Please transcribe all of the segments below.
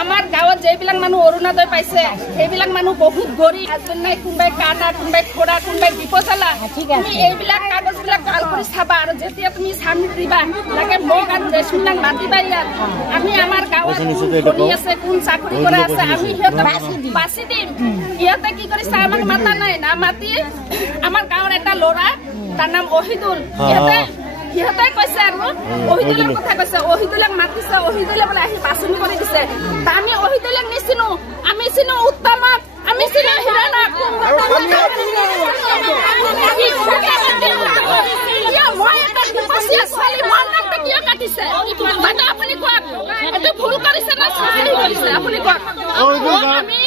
আমাৰ গাঁৱত যেইবিলাক মানুহ অৰুণোদয় পাইছে সেইবিলাক মানুহ বহুত গৰীব হাজবেণ্ড নাই কোনোবাই কাটা কোনোবাই খোৰা কোনোবাই বিপচালা তুমি এইবিলাক কাগজবিলাক ভাল কৰি চাবা আৰু যেতিয়া তুমি চাবমিট দিবা লাগে মোক আৰু ৰেশমিনাক মাতিবা ইয়াত আমি আমাৰ গাঁৱত শুনি আছে কোন চাকৰি কৰা আছে আমি সিহঁতক বাছি দিম সিহঁতে কি কৰিছে আমাক মাতা নাই না মাতি আমাৰ গাঁৱৰ এটা ল'ৰা তাৰ নাম অহিদুল সিহঁতে কৈছে আৰু অহিদুলৰ কথা কৈছে অহিদুলক মাতিছে অহিদুলে বোলে আহি বাছনি কৰি দিছে আমি অহিদুলক নিচিনো আমি চিনো উত্তমক আমি চিনো হিৰণক মই এটা বিপচীয়া ছোৱালী মোৰ নামটো কিয় কাটিছে বাইদেউ আপুনি কওক এইটো ভুল কৰিছে না চাকৰি কৰিছে আপুনি কওক আমি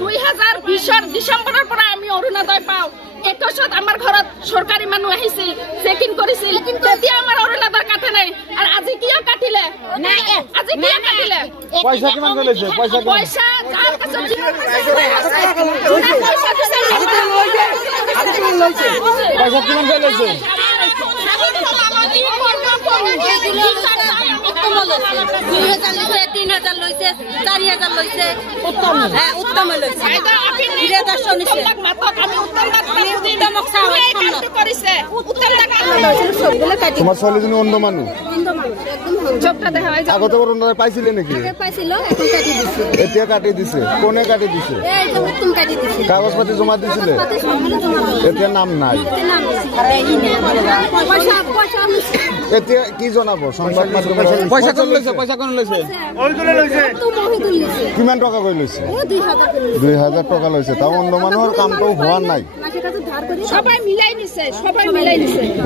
2020 ডিচেম্বৰৰ পৰা আমি অৰুণোদয় পাওঁ 21 আমাৰ ঘৰত চৰকাৰী মানুহ আহিছিল চেকিং কৰিছিল তেতিয়া আমাৰ অৰুণোদয় কাটে নাই আৰু আজি কিয় কাটিলে নাই আজি কিয় কাটিলে পইচা কিমান লৈছে পইচা যাৰ কাছে পইচা কিমান লৈছে 3000 লৈছে 4000 লৈছে উত্তম লৈছে তোমাৰ ছোৱালীজনী অন্ধ মানুহ আগতে অৰুণোদয় পাইছিলে নেকি এতিয়া কাটি দিছে কোনে কাটি দিছে কাগজ পাতি জমা দিছিলে এতিয়া নাম নাই এতিয়া কি জনাব সংবাদ মাধ্যমত পইচা কোন লৈছে কিমান টকা কৰি লৈছে 2000 টকা লৈছে তাও অন্ধ মানুহৰ কামটো হোৱা নাই সবাই মিলাই দিছে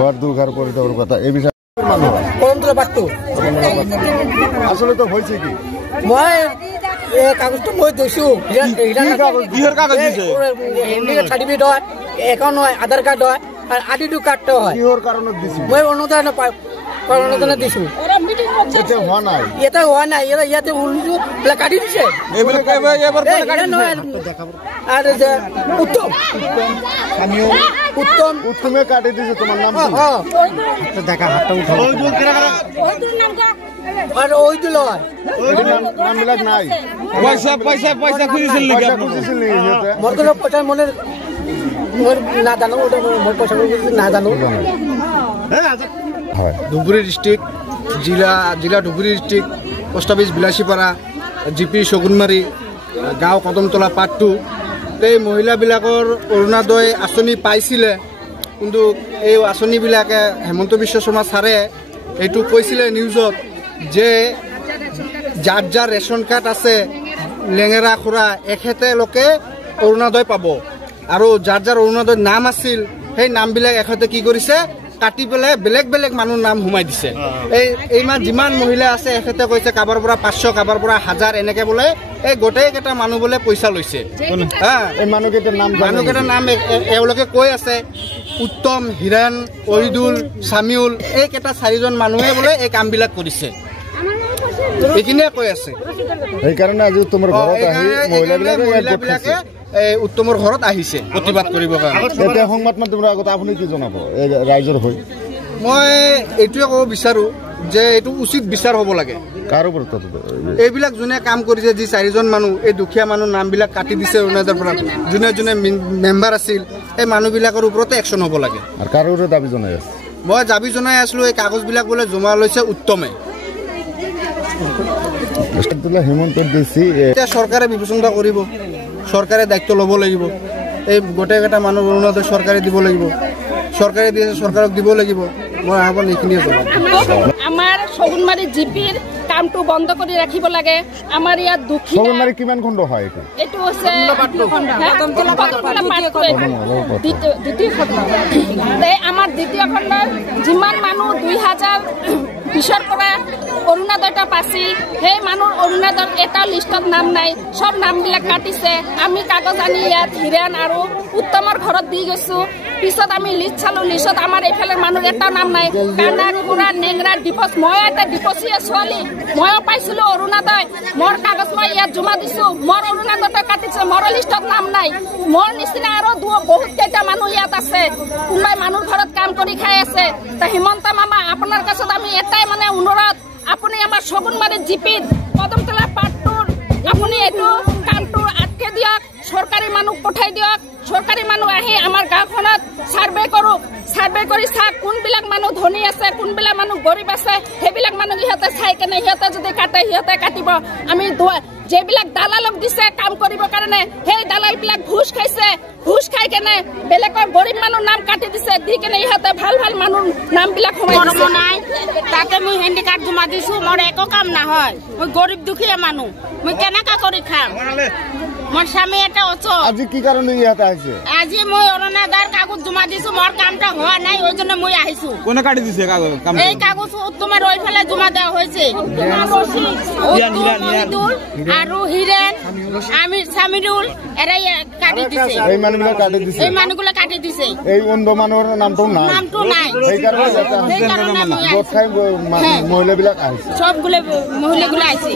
ঘর দুঘর করে দেওয়ার কথা এই বিষয়ে আসলে তো হয়েছে কি মই কাগজটো মই দিছো সার্টিফিকেট হয় একাউন্ট হয় আধার কার্ড হয় আর আইডি কার্ডটা হয় কিহর কারণে দিছি মই অনুদান দিছো এটা হওয়া নাই এটা হওয়া নাই ইয়াতে উল্লু কাটি দিছে আর যে উত্তমে কাটি দিছে তোমার নাম দেখা হাতটা উঠাও আর ওই দিল নাম বিলাক নাই পয়সা খুঁজেছিল মোর কোনো পয়সা মনে মোর না জানো ওটা মোর পয়সা না জানো ধুবুৰী ডিষ্ট্ৰিক্ট জিলা Dhubri district post office Bilasipara GP Sagunmari গাঁও কদমতলা পাৰ্ট 2 এই মহিলাবিলাকৰ অৰুণোদয় আঁচনি পাইছিলে কিন্তু এই আঁচনিবিলাকে হেমন্ত বিশ্ব শৰ্মা ছাৰে এইটো কৈছিলে নিউজত যে যাৰ যাৰ ৰেচন কাৰ্ড আছে লেঙেৰা খুৰা এখেতে লোকে অৰুণোদয় পাব আৰু যাৰ যাৰ অৰুণোদয় নাম আছিল সেই নামবিলাক এখেতে কি কৰিছে কাটি পেলাই বেলেগ বেলেগ মানুহ নাম সোমাই দিছে এইমান যিমান মহিলা আছে এখেতে কৈছে কাবাৰ পৰা 500 কাবাৰ পৰা 1000 এনেকে বোলে এই গোটেইকেইটা মানুহ বোলে পইচা লৈছে এই মানুহকেইটাৰ নাম এওঁলোকে কৈ আছে উত্তম হিৰণ অহিদুল সামিউল এইকেইটা 4জন মানুহে বোলে এই কামবিলাক কৰিছে এইখিনিয়ে কৈ আছে সেইকাৰণে আজি উত্তমৰ ঘৰত আহি মহিলাবিলাকে উত্তমৰ ঘৰত আহিছে প্ৰতিবাদ কৰিবৰ কাৰণে এতিয়া সংবাদ মাধ্যমৰ আগত আপুনি কি জনাব ৰাইজৰ হৈ মই এইটোৱে ক'ব বিচাৰোঁ যে এইটো উচিত বিচাৰ হ'ব লাগে কাৰ ওপৰত এইবিলাক যোনে কাম কৰিছে যি 4জন মানুহ এই দুখীয়া মানুহ নামবিলাক কাটি দিছে অৰুণোদয়ৰ পৰা যোনে যোনে মেম্বাৰ আছিল এই মানুহবিলাকৰ ওপৰতে একশ্যন হ'ব লাগে আৰু কাৰ ওপৰত দাবী জনাই আছে মই দাবী জনাই আছিলোঁ এই কাগজবিলাক বোলে জমা লৈছে উত্তমে হিমন্ত দিছি এতিয়া চৰকাৰে বিবেচনা কৰিব চৰকাৰে দায়িত্ব ল'ব লাগিব এই গোটেইকেইটা মানুহ অৰুণোদয় চৰকাৰে দিব লাগিব চৰকাৰে দিছে চৰকাৰক দিব লাগিব মই আহ্বান এইখিনিয়ে কৰোঁ আমাৰ শগুনমাৰী জিপিৰ কামটো বন্ধ কৰি ৰাখিব লাগে আমাৰ ইয়াত দুখীয়া শগুনমাৰী কিমান খণ্ড হয় এইটো হৈছে দ্বিতীয় খণ্ড আমাৰ দ্বিতীয় খণ্ডৰ যিমান মানুহ 2020 পৰা অৰুণোদয়টা পাইছিল সেই মানুহ অৰুণোদয় এটা লিষ্টত নাম নাই সব নামবিলাক কাটিছে আমি কাগজ আনি ইয়াত হিৰণ আৰু উত্তমৰ ঘৰত দি গৈছোঁ পিছত আমি লিষ্ট চালো, লিষ্টত আমাৰ এইফালে মানুহ এটা নাম নাই। কানা কুকুৰা নেংৰা ডিপচ, মই এটা ডিপচিয়া ছোৱালী, ময়ো পাইছিলো অৰুণোদয়। মোৰ কাগজ মই ইয়াত জমা দিছো, মোৰ অৰুণোদয় কাটিছে, মোৰ লিষ্টত নাম নাই। মোৰ নিচিনা আৰু বহুত কেইটা মানুহ ইয়াত আছে, কোনোবাই মানুহ ঘৰত কাম কৰি খাই আছে। হিমন্ত মামা, আপোনাৰ কাছত আমি এটাই মানে অনুৰোধ, আপুনি আমাৰ শগুনমাৰী জিপিত কদমতলা পাৰ্টটোৰ আপুনি এইটো কামটো আটকে দিয়ক, চৰকাৰী মানুহ পঠাই দিয়ক। চৰকাৰী মানুহ আহি আমাৰ গাঁওখনত চাৰ্ভে কৰক, চাৰ্ভে কৰি চাওক কোনবিলাক মানুহ ধনী আছে, কোনবিলাক মানুহ গৰীব আছে। সেইবিলাক মানুহ সিহঁতে চাই কেনে সিহঁতে যদি কাটে সিহঁতে কাটিব। আমি যিবিলাক দালালক দিছে কাম কৰিবৰ কাৰণে, সেই দালালবিলাক ঘুষ খাইছে, ঘুষ খাই কেনে বেলেগৰ গৰীব মানুহ নাম কাটি দিছে, দি কেনে ইহঁতে ভাল ভাল মানুহ নামবিলাক সোমাই দিছে। নাই তাতে মই হেণ্ডি কাৰ্ড জমা দিছো, মোৰ একো কাম নহয়। মই গৰীব দুখীয়া মানুহ, মই কেনেকা কৰি খাম? মোৰ স্বামী এটা অচল। আজি কি কাৰণে ইয়াতে আহিছে? আজি মই অৰুণোদয়ৰ কাগজ জমা দিছো, মোৰ কামটা হোৱা নাই, ওই জন্য মই আহিছো। কোনে কাটি দিছে কাগজ? এই কাগজ তোমাৰ ওইফালে জমা দেওয়া হয়েছে। আৰু হিৰেন, আমিৰ, সামিৰুল এৰাই কাটি দিছে। এই মানুহবিলাক কাটি দিছে, এই মানুহগুলো কাটি দিছে। এই অন্ধ মানুহৰ নামটো নাই, নামটো নাই। সেইকাৰণে মহিলাবিলাক আহিছে, সবগুলো মহিলাগুলো আছে।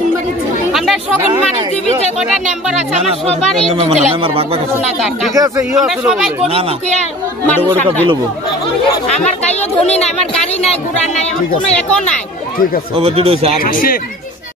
আমরা শগুনমারি জীবিত গোটা মেম্বার আছে, আমার সবারই ঠিক আছে। সবাই গরিব দুঃখীয়া মানুষ। আমার গাড়িও ধনী নাই, আমার গাড়ি নাই, ঘোড়া নাই, আমার কোনো একো নাই। ঠিক আছে।